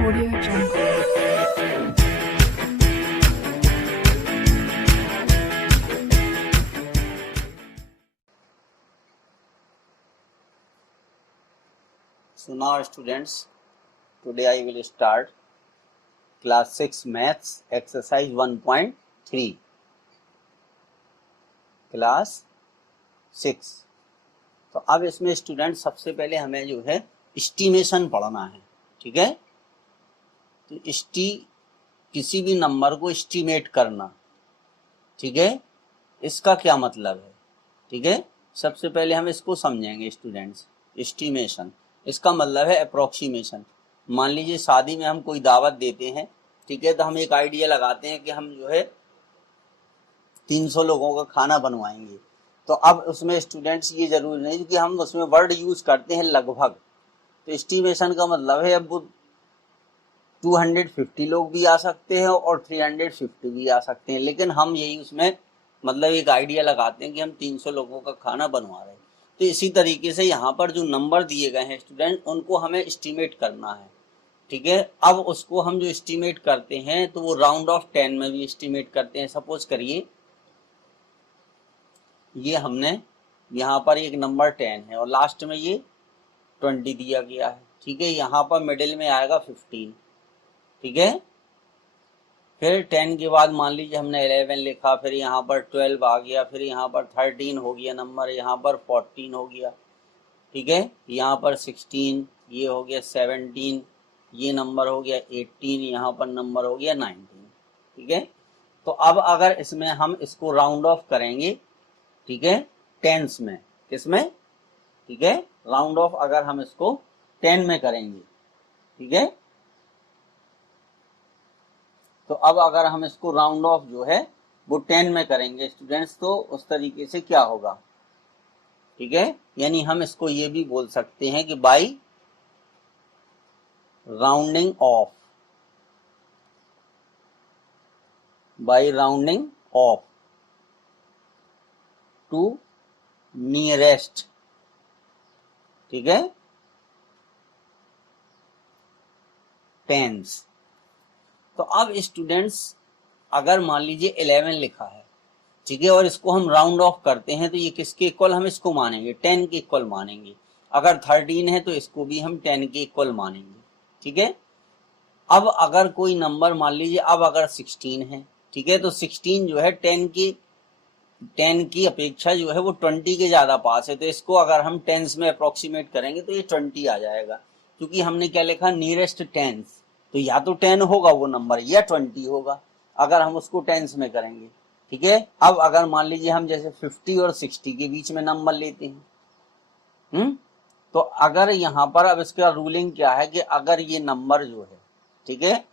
Audio Jungle. So now students, today I will start class 6 maths exercise 1.3 class 6। तो अब इसमें student सबसे पहले हमें जो है एस्टिमेशन पढ़ना है, ठीक है। तो किसी भी नंबर को एस्टिमेट करना, ठीक है, इसका क्या मतलब है, ठीक है। सबसे पहले हम इसको समझेंगे स्टूडेंट्स। एस्टिमेशन इसका मतलब है अप्रोक्सीमेशन। मान लीजिए शादी में हम कोई दावत देते हैं, ठीक है, तो हम एक आइडिया लगाते हैं कि हम जो है 300 लोगों का खाना बनवाएंगे। तो अब उसमें स्टूडेंट्स ये जरूरी नहीं कि हम उसमें वर्ड यूज करते हैं लगभग। तो एस्टिमेशन का मतलब है अब वो 250 लोग भी आ सकते हैं और 350 भी आ सकते हैं, लेकिन हम यही उसमें मतलब एक आइडिया लगाते हैं कि हम 300 लोगों का खाना बनवा रहे हैं। तो इसी तरीके से यहाँ पर जो नंबर दिए गए हैं स्टूडेंट, उनको हमें एस्टिमेट करना है, ठीक है। अब उसको हम जो एस्टिमेट करते हैं तो वो राउंड ऑफ 10 में भी एस्टिमेट करते हैं। सपोज करिए ये हमने यहाँ पर एक नंबर 10 है और लास्ट में ये 20 दिया गया है, ठीक है। यहाँ पर मिडिल में आएगा 15, ठीक है। फिर 10 के बाद मान लीजिए हमने 11 लिखा, फिर यहाँ पर 12 आ गया, फिर यहाँ पर 13 हो गया नंबर, यहाँ पर 14 हो गया, ठीक है। यहाँ पर 16, ये हो गया 17, ये नंबर हो गया 18, यहाँ पर नंबर हो गया 19, ठीक है। तो अब अगर इसमें हम इसको राउंड ऑफ करेंगे, ठीक है, टेंस में, किसमें, ठीक है, राउंड ऑफ अगर हम इसको 10 में करेंगे, ठीक है। तो अब अगर हम इसको राउंड ऑफ जो है वो 10 में करेंगे स्टूडेंट्स, तो उस तरीके से क्या होगा, ठीक है। यानी हम इसको ये भी बोल सकते हैं कि by rounding off, by rounding off to nearest, ठीक है, टेंस। तो अब स्टूडेंट्स अगर मान लीजिए 11 लिखा है, ठीक है, और इसको हम राउंड ऑफ करते हैं तो ये किसके इक्वल हम इसको मानेंगे, 10 के इक्वल मानेंगे। अगर 13 है तो इसको भी हम 10 के इक्वल मानेंगे, ठीक है। अब अगर कोई नंबर मान लीजिए अब अगर 16 है, ठीक है, तो 16 जो है 10 की अपेक्षा जो है वो 20 के ज्यादा पास है। तो इसको अगर हम टेंस में अप्रोक्सीमेट करेंगे तो ये 20 आ जाएगा, क्योंकि हमने क्या लिखा, नियरेस्ट टेंस। तो या तो 10 होगा वो नंबर या 20 होगा अगर हम उसको टेंस में करेंगे, ठीक है। अब अगर मान लीजिए हम जैसे 50 और 60 के बीच में नंबर लेते हैं, तो अगर यहाँ पर अब इसका रूलिंग क्या है कि अगर ये नंबर जो है, ठीक है,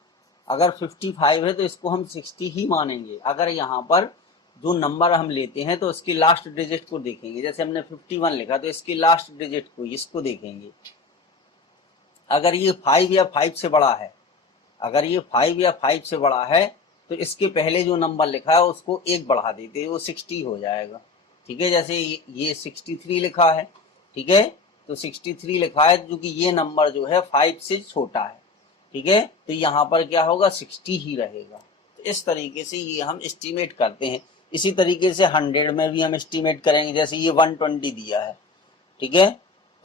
अगर 55 है तो इसको हम 60 ही मानेंगे। अगर यहाँ पर जो नंबर हम लेते हैं तो उसकी लास्ट डिजिट को देखेंगे। जैसे हमने 51 लिखा तो इसकी लास्ट डिजिट को, इसको देखेंगे। अगर ये 5 या 5 से बड़ा है, अगर ये 5 या 5 से बड़ा है तो इसके पहले जो नंबर लिखा है उसको एक बढ़ा देते हैं, वो 60 हो जाएगा, ठीक है। जैसे ये 63 लिखा है, ठीक है, तो 63 लिखा है क्योंकि ये नंबर जो है 5 से छोटा है, ठीक है। तो यहाँ पर क्या होगा, 60 ही रहेगा। तो इस तरीके से ये हम एस्टिमेट करते हैं। इसी तरीके से 100 में भी हम एस्टिमेट करेंगे। जैसे ये 120 दिया है, ठीक है,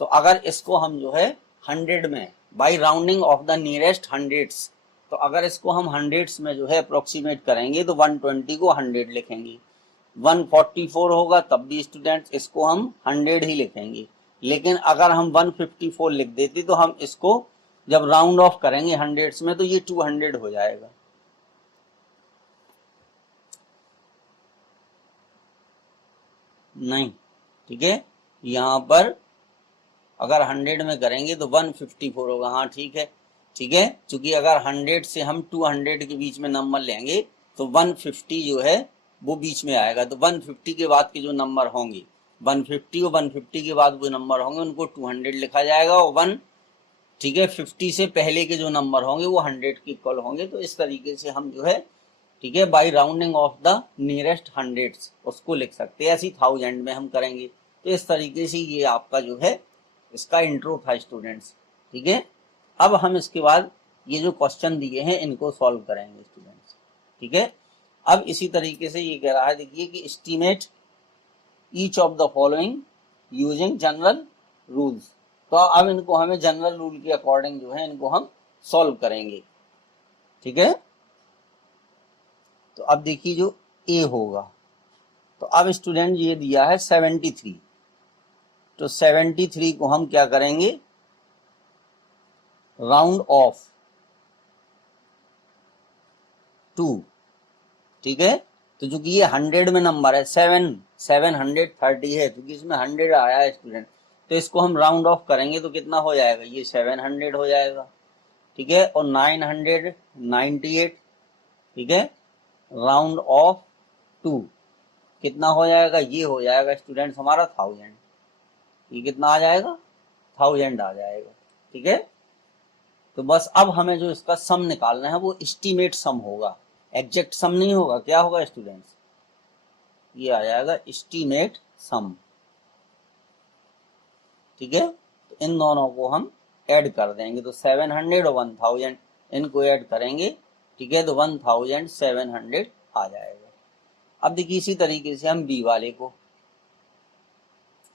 तो अगर इसको हम जो है 100 में by rounding of the nearest hundreds, तो अगर इसको हम हंड्रेड्स में जो है अप्रोक्सीमेट करेंगे तो 120 को 100 लिखेंगे। 144 होगा तब भी स्टूडेंट्स इसको हम 100 ही लिखेंगे। लेकिन अगर हम 154 लिख देते तो हम इसको जब राउंड ऑफ करेंगे हंड्रेड्स में तो ये 200 हो जाएगा। नहीं, ठीक है, यहाँ पर अगर 100 में करेंगे तो 154 होगा। हाँ ठीक है, ठीक है, क्योंकि अगर 100 से हम 200 के बीच में नंबर लेंगे तो 150 जो है वो बीच में आएगा। तो 150 के बाद के जो नंबर होंगे, 150 और 150 के बाद वो नंबर होंगे उनको 200 लिखा जाएगा, और 1, ठीक है, 50 से पहले के जो नंबर होंगे वो 100 के इक्वल होंगे। तो इस तरीके से हम जो है, ठीक है, by rounding of the nearest hundreds उसको लिख सकते हैं। ऐसे 1000 में हम करेंगे। तो इस तरीके से ये आपका जो है इसका इंट्रो था स्टूडेंट्स, ठीक है। अब हम इसके बाद ये जो क्वेश्चन दिए हैं इनको सॉल्व करेंगे स्टूडेंट्स, ठीक है। अब इसी तरीके से ये कह रहा है, देखिए कि estimate each of the following using general rules. तो अब इनको हमें जनरल रूल के अकॉर्डिंग जो है इनको हम सॉल्व करेंगे, ठीक है। तो अब देखिए जो ए होगा, तो अब स्टूडेंट ये दिया है 73, तो 73 को हम क्या करेंगे, राउंड ऑफ 2, ठीक है। तो चूंकि ये 100 में नंबर है, 730 है, क्योंकि इसमें 100 आया है स्टूडेंट, तो इसको हम राउंड ऑफ करेंगे तो कितना हो जाएगा, ये 700 हो जाएगा, ठीक है। और 998, ठीक है, राउंड ऑफ 2 कितना हो जाएगा, ये हो जाएगा स्टूडेंट्स हमारा 1000, ये कितना आ जाएगा, 1000 आ जाएगा, ठीक है। तो बस अब हमें जो इसका सम निकालना है वो एस्टीमेट सम होगा, एग्जैक्ट सम नहीं होगा, क्या होगा स्टूडेंट्स, ये आ जाएगा एस्टीमेट सम, ठीक है। तो इन दोनों को हम ऐड कर देंगे, तो 700 और 1000 इनको ऐड करेंगे, ठीक है, तो 1700 आ जाएगा। अब देखिए इसी तरीके से हम बी वाले को,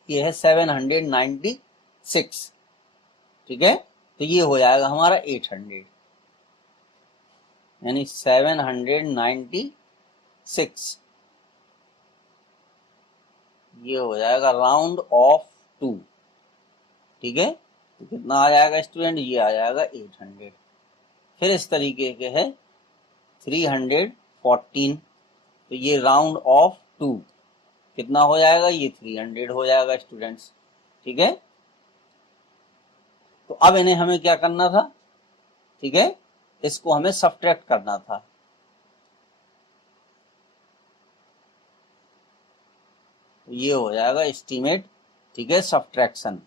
ये है 796, ठीक है, तो ये हो जाएगा हमारा 800, यानी 796 ये हो जाएगा राउंड ऑफ 2, ठीक है। तो कितना आ जाएगा स्टूडेंट, ये आ जाएगा 800। फिर इस तरीके के है 314, तो ये राउंड ऑफ 2 कितना हो जाएगा, ये 300 हो जाएगा स्टूडेंट्स, ठीक है। तो अब इन्हें हमें क्या करना था, ठीक है, इसको हमें सब्ट्रैक्ट करना था, तो ये हो जाएगा एस्टीमेट, ठीक है, सब्ट्रैक्शन।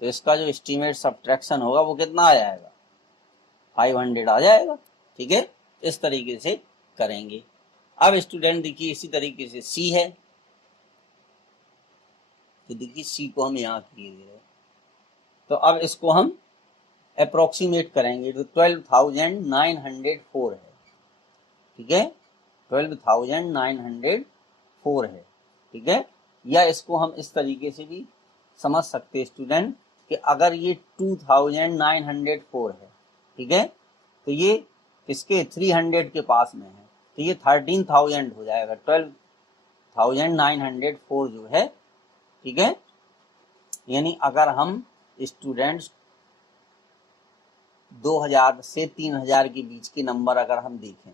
तो इसका जो एस्टीमेट सब्ट्रैक्शन होगा वो कितना आ जाएगा, 500 आ जाएगा, ठीक है। इस तरीके से करेंगे। अब स्टूडेंट देखिए इसी तरीके से सी है, तो देखिए सी को हम यहाँ किए दे रहे, तो अब इसको हम अप्रोक्सीमेट करेंगे, तो 12,904 है, ठीक है, 12,904 है, ठीक है। या इसको हम इस तरीके से भी समझ सकते हैं स्टूडेंट कि अगर ये 2904 है, ठीक है, तो ये इसके 300 के पास में है, तो ये 13,000 हो जाएगा, 12,904 जो है, ठीक है। यानी अगर हम स्टूडेंट्स 2000 से 3000 के बीच के नंबर अगर हम देखें,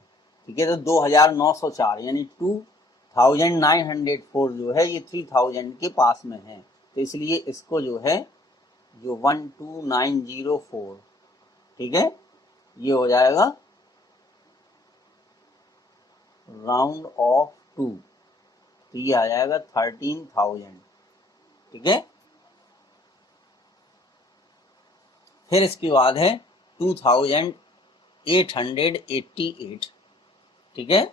ठीक है, तो 2904 यानी 2904 जो है ये 3000 के पास में है, तो इसलिए इसको जो है जो 12904, ठीक है, ये हो जाएगा राउंड ऑफ 2, तो ये आ जाएगा 13,000, ठीक है। फिर इसके बाद है 2888, ठीक है।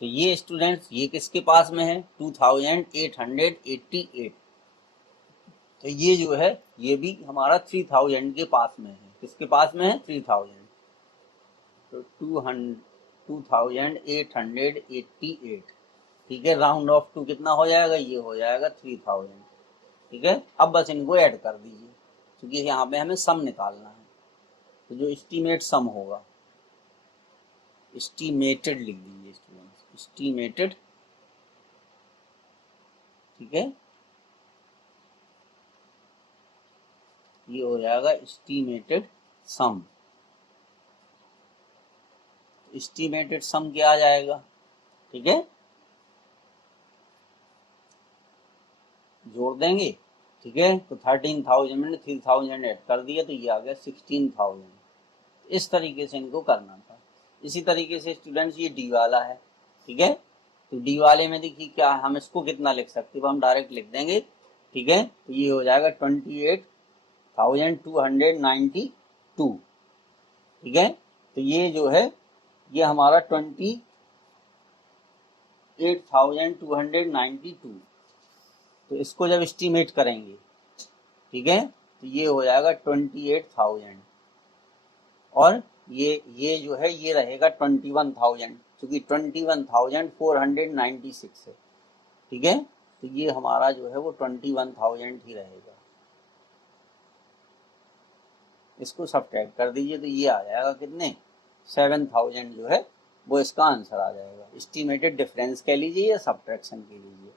तो ये स्टूडेंट्स ये किसके पास में है, 2888, तो ये जो है ये भी हमारा 3000 के पास में है, किसके पास में है, 3000, तो 2888, ठीक है, राउंड ऑफ 2 कितना हो जाएगा, ये हो जाएगा 3000, ठीक है। अब बस इनको ऐड कर दीजिए, क्योंकि यहाँ पे हमें सम निकालना है, तो जो एस्टीमेट सम होगा, एस्टीमेटेड लिख दीजिए स्टूडेंट्स, एस्टीमेटेड, ठीक है, ये हो जाएगा एस्टीमेटेड सम। एस्टीमेटेड सम क्या आ जाएगा, ठीक है, जोड़ देंगे, ठीक है, तो 13,000 में 3000 ऐड कर दिया, तो ये आ गया 16,000। इस तरीके से इनको करना था। इसी तरीके से स्टूडेंट्स ये डी वाला है, ठीक है, तो डी वाले में देखिए क्या हम इसको कितना लिख सकते हैं, हम डायरेक्ट लिख देंगे, ठीक है, तो ये हो जाएगा 28,292, ठीक है। तो ये जो है ये हमारा 28,292, तो इसको जब एस्टीमेट करेंगे, ठीक है, तो ये हो जाएगा 28,000 और ये जो है ये रहेगा 21,000 क्योंकि 21,496 है। ठीक है, तो ये हमारा जो है वो 21,000 ही रहेगा। इसको सब्ट्रैक्ट कर दीजिए तो ये आ जाएगा कितने 7,000 जो है वो इसका आंसर आ जाएगा। एस्टिमेटेड डिफरेंस कह लीजिए या सब्ट्रैक्शन कह लीजिए,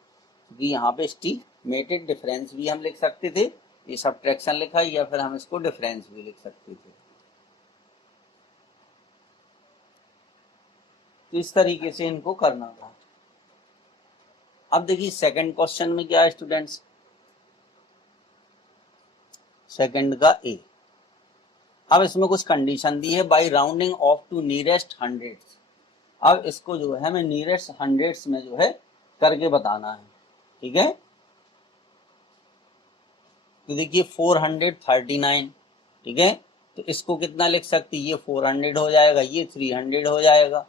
क्योंकि यहाँ पे एस्टिमेटेड डिफरेंस भी हम लिख सकते थे, ये सब्ट्रैक्शन लिखा, या फिर हम इसको डिफरेंस भी लिख सकते थे। तो इस तरीके से इनको करना था। अब देखिए सेकंड क्वेश्चन में क्या है स्टूडेंट्स, सेकंड का ए। अब इसमें कुछ कंडीशन दी है, by rounding off to nearest hundreds. अब इसको जो है हमें नियरेस्ट हंड्रेड्स में जो है करके बताना है। ठीक है, तो देखिए 439, ठीक है, तो इसको कितना लिख सकते, ये 400 हो जाएगा, ये 300 हो जाएगा।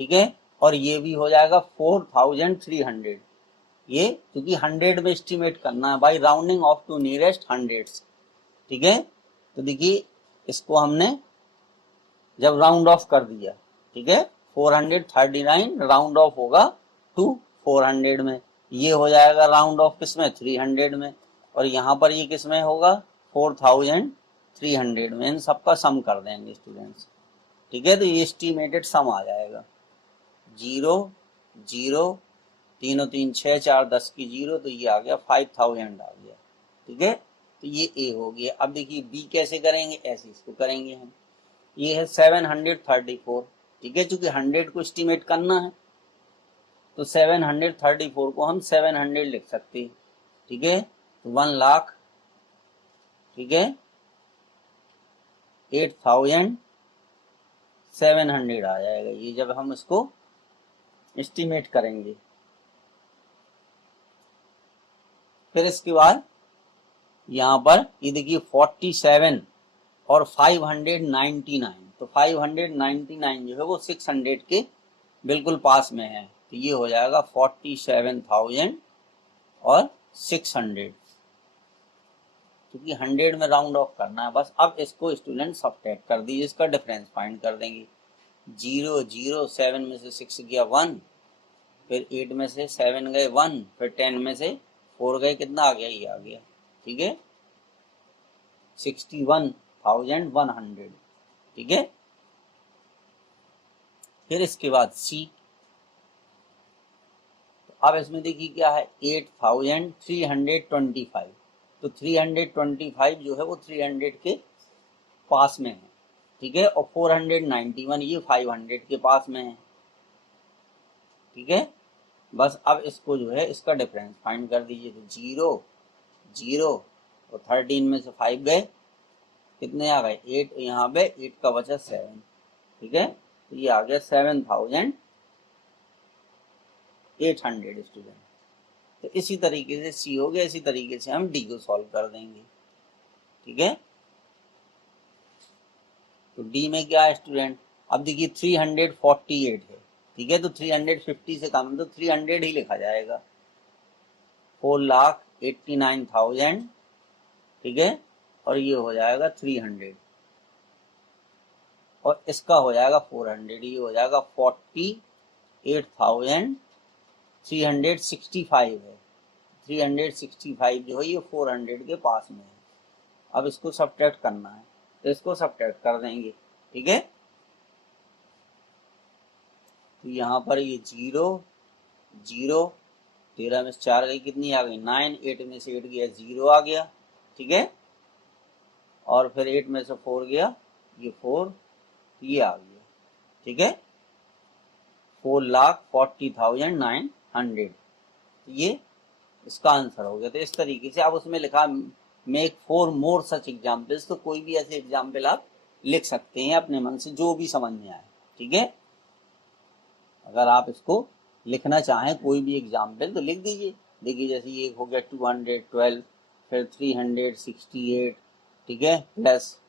ठीक है, और ये भी हो जाएगा 4300, ये क्योंकि 100 में एस्टिमेट करना है, by rounding off to nearest hundreds. ठीक है, तो देखिए इसको हमने जब राउंड ऑफ कर दिया, ठीक है, 439 राउंड ऑफ होगा टू 400 में, ये हो जाएगा राउंड ऑफ किसमें 300 में, और यहाँ पर ये किसमें होगा 4300 में। इन सबका सम कर देंगे स्टूडेंट्स। ठीक है, तो ये एस्टिमेटेड सम आ जाएगा 0 0 तीनों 3 6 4 10 की 0, तो ये आ गया 5000 आ गया। ठीक है, तो ये ए हो गया। अब देखिए बी कैसे करेंगे, ऐसे इसको करेंगे हम। ये है 734, ठीक है, चूंकि 100 को एस्टिमेट करना है तो 734 को हम 700 लिख सकते हैं। ठीक है, तो 1 लाख, ठीक है, 8,700 आ जाएगा ये जब हम इसको एस्टिमेट करेंगे। फिर इसके बाद यहाँ पर ये देखिए 47 और 599, तो 599 जो है वो 600 के बिल्कुल पास में है, तो ये हो जाएगा 47,000 और 600, क्योंकि 100 में राउंड ऑफ करना है बस। अब इसको स्टूडेंट सब्ट्रैक्ट कर दीजिए, इसका डिफरेंस फाइंड कर देंगे। 0 0 7 में से 6 गया 1, फिर 8 में से 7 गए 1, फिर 10 में से 4 गए, कितना आ गया, ये आ गया। ठीक है, 61,100। ठीक है, फिर इसके बाद सी। तो अब इसमें देखिए क्या है 8,325, तो 325 जो है वो 300 के पास में है। ठीक है, और 491 ये 500 के पास में है। ठीक है, बस अब इसको जो है इसका डिफरेंस फाइंड कर दीजिए। तो 0 0 और 13 में से 5 गए, कितने आ गए 8, यहाँ पे 8 का बचा 7। ठीक है, तो ये आ गया 7,800 स्टूडेंट। तो इसी तरीके से सी हो गया, इसी तरीके से हम डी को सॉल्व कर देंगे। ठीक है, तो डी में क्या है स्टूडेंट, अब देखिए 348 है। ठीक है, तो 350 से कम, तो 300 ही लिखा जाएगा। 4,89,000, ठीक है, और ये हो जाएगा 300, और इसका हो जाएगा 400, ये हो जाएगा 48,365 है। 365 जो है ये 400 के पास में है। अब इसको सब्ट्रैक्ट करना है, तो इसको सब्ट्रैक्ट कर देंगे। ठीक है, तो यहाँ पर ये 0 0, 13 में से 4 गई, कितनी आ गई 9, 8 में से 8 गया 0 आ गया। ठीक है, और फिर 8 में से 4 गया, ये 4, ये आ गया। ठीक है, 4,40,900, ये इसका आंसर हो गया। तो इस तरीके से अब उसमें लिखा मेक 4 मोर सच एग्जाम्पल्स, तो कोई भी ऐसे एग्जाम्पल आप लिख सकते हैं अपने मन से जो भी समझ में आए। ठीक है, अगर आप इसको लिखना चाहें कोई भी एग्जाम्पल तो लिख दीजिए। देखिए जैसे ये हो गया 212, फिर 368, ठीक है, प्लस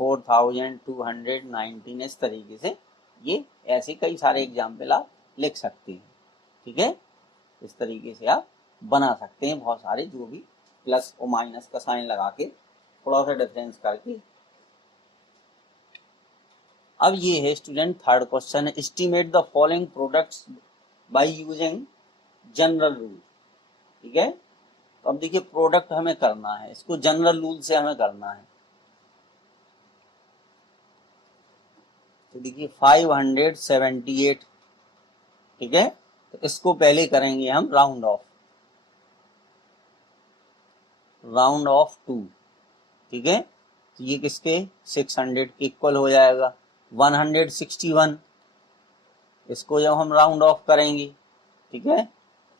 4,219, इस तरीके से ये ऐसे कई सारे एग्जाम्पल आप लिख सकते हैं। ठीक है, इस तरीके से आप बना सकते हैं बहुत सारे जो भी प्लस और माइनस का साइन लगा के थोड़ा सा डिफरेंस करके। अब ये है student third question, estimate the following products by using general rule. ठीक है, तो अब देखिए प्रोडक्ट हमें करना है, इसको जनरल रूल से हमें करना है। तो देखिए 578, ठीक है, तो इसको पहले करेंगे हम राउंड ऑफ टू। ठीक है, तो ये किसके 600 के इक्वल हो जाएगा। 161, इसको जब हम राउंड ऑफ करेंगे, ठीक है,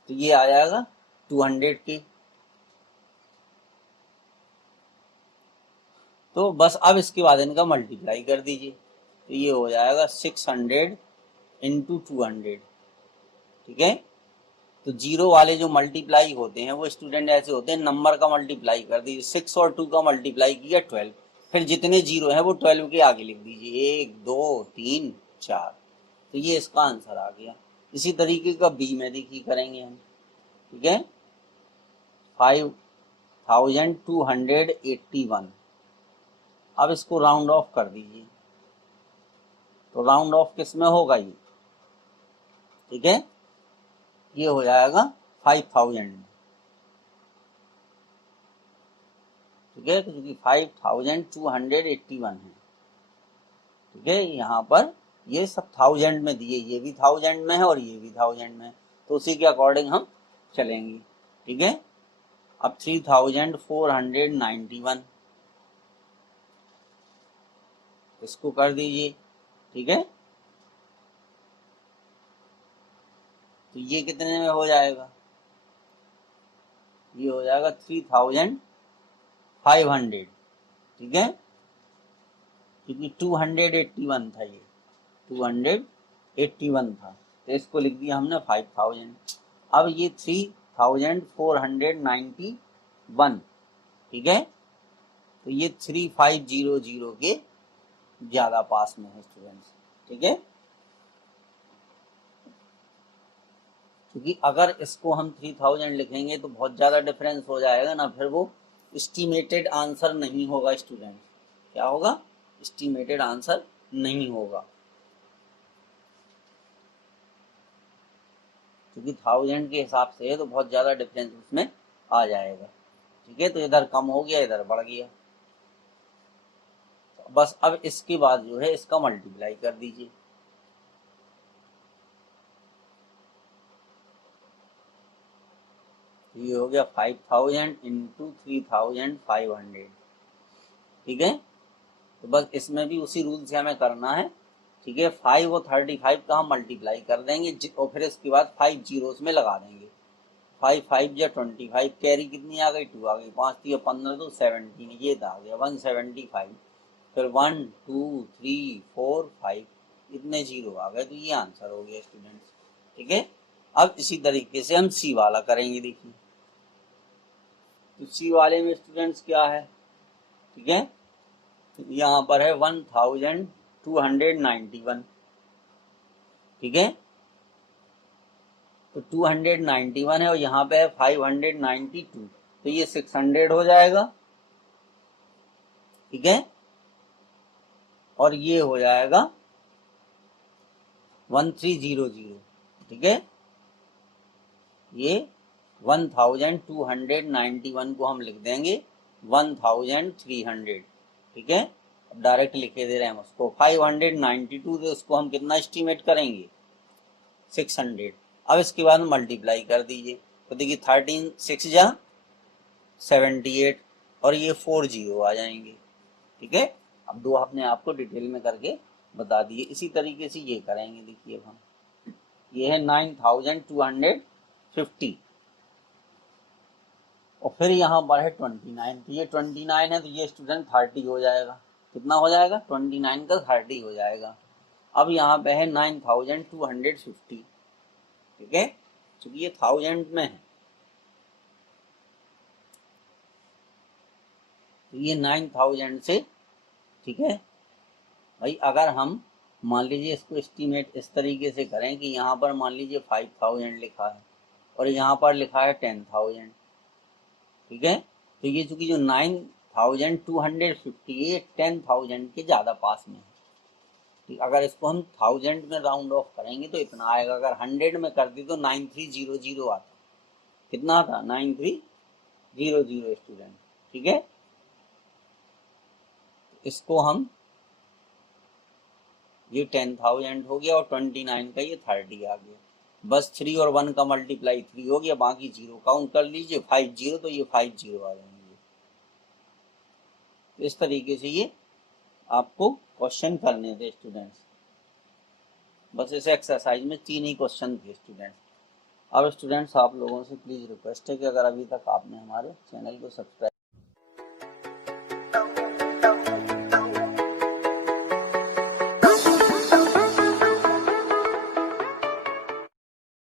तो ये आ जाएगा 200 के। तो बस अब इसके बाद इनका मल्टीप्लाई कर दीजिए, तो ये हो जाएगा 600 इंटू 200। ठीक है, तो जीरो वाले जो मल्टीप्लाई होते हैं वो स्टूडेंट ऐसे होते हैं, नंबर का मल्टीप्लाई कर दीजिए, 6 और 2 का मल्टीप्लाई किया 12, फिर जितने जीरो हैं वो 12 के आगे लिख दीजिए, 1 2 3 4। तो ये इसका आंसर आ गया। इसी तरीके का बी में देखिए करेंगे हम। ठीक है, 5281। अब इसको राउंड ऑफ कर दीजिए, तो राउंड ऑफ किस में होगा ये। ठीक है, ये हो जाएगा 5000। ठीक है, क्योंकि 5281 है। ठीक है, यहाँ पर ये सब 1000 में दिए, ये भी 1000 में है और ये भी 1000 में है, तो उसी के अकॉर्डिंग हम चलेंगे। ठीक है, अब 3491 इसको कर दीजिए। ठीक है, तो ये कितने में हो जाएगा, ये हो जाएगा 3500। ठीक है, क्योंकि 281 था, ये 281 था, तो इसको लिख दिया हमने 5000। अब ये 3491। ठीक है, तो ये 3500 के ज्यादा पास में है स्टूडेंट्स। ठीक है, क्योंकि अगर इसको हम 3000 लिखेंगे तो बहुत ज़्यादा डिफरेंस हो जाएगा ना, फिर वो एस्टिमेटेड आंसर नहीं होगा स्टूडेंट। क्या होगा, एस्टिमेटेड आंसर नहीं होगा, क्योंकि 1000 के हिसाब से है तो बहुत ज़्यादा डिफरेंस उसमें आ जाएगा। ठीक है, तो इधर कम हो गया, इधर बढ़ गया। तो बस अब इसके बाद जो है इसका मल्टीप्लाई कर दीजिए। ये हो गया 5000 इंटू 3500। ठीक है, तो बस इसमें भी उसी रूल से हमें करना है। ठीक है, 5 और 35 का हम मल्टीप्लाई कर देंगे और फिर इसके बाद 5 जीरोस में लगा देंगे। 5 5 या 25, कैरी कितनी आ गई, 2 आ गई, 5 3 15 तो 17, ये आ गया 175। फिर 1 2 3 4 5 इतने जीरो आ गए, तो ये आंसर हो गया स्टूडेंट्स। ठीक है, अब इसी तरीके से हम सी वाला करेंगे। देखिए, तो सी वाले में स्टूडेंट्स क्या है। ठीक है, यहाँ पर है 1291। ठीक है, तो 291 है और यहाँ पे है 592, तो ये 600 हो जाएगा। ठीक है, और ये हो जाएगा 1300। ठीक है, ये 1291 को हम लिख देंगे 1300। ठीक है, अब डायरेक्ट लिखे दे रहे हैं हम उसको 592, तो उसको हम कितना एस्टीमेट करेंगे 600। अब इसके बाद मल्टीप्लाई कर दीजिए, तो देखिए 13 6 जा 78 और ये 4 जीरो आ जाएंगे। ठीक है, अब दो अपने आप को डिटेल में करके बता दिए। इसी तरीके से ये करेंगे। देखिए अब हम, ये है 9250 और फिर यहाँ पर है 29, तो ये 29 है, तो ये स्टूडेंट 30 हो जाएगा। कितना हो जाएगा, 29 का 30 हो जाएगा। अब यहाँ पे है 9250। ठीक है, क्योंकि ये 1000 में है, तो ये 9000 से। ठीक है भाई, अगर हम मान लीजिए इसको एस्टीमेट इस तरीके से करें कि यहाँ पर मान लीजिए 5000 लिखा है और यहाँ पर लिखा है 10,000। ठीक है, तो ये चूंकि जो 9258 10,000 के ज़्यादा पास में है। ठीक, अगर इसको हम 1000 में राउंड ऑफ करेंगे तो इतना आएगा, अगर 100 में कर दी तो 9300 आता। कितना आता? 9300 स्टूडेंट। ठीक है, इसको हम, ये 10,000 हो गया और 29 का ये 30 आ गया। बस 3 और 1 का मल्टीप्लाई 3 हो गया, बाकी 0 काउंट कर लीजिए, 50 तो ये 50 आ जाएंगे। तो इस तरीके से ये आपको क्वेश्चन करने थे स्टूडेंट्स। बस इस एक्सरसाइज में 3 ही क्वेश्चन थे स्टूडेंट्स। अब स्टूडेंट्स आप लोगों से प्लीज़ रिक्वेस्ट है कि अगर अभी तक आपने हमारे चैनल को सब्सक्राइब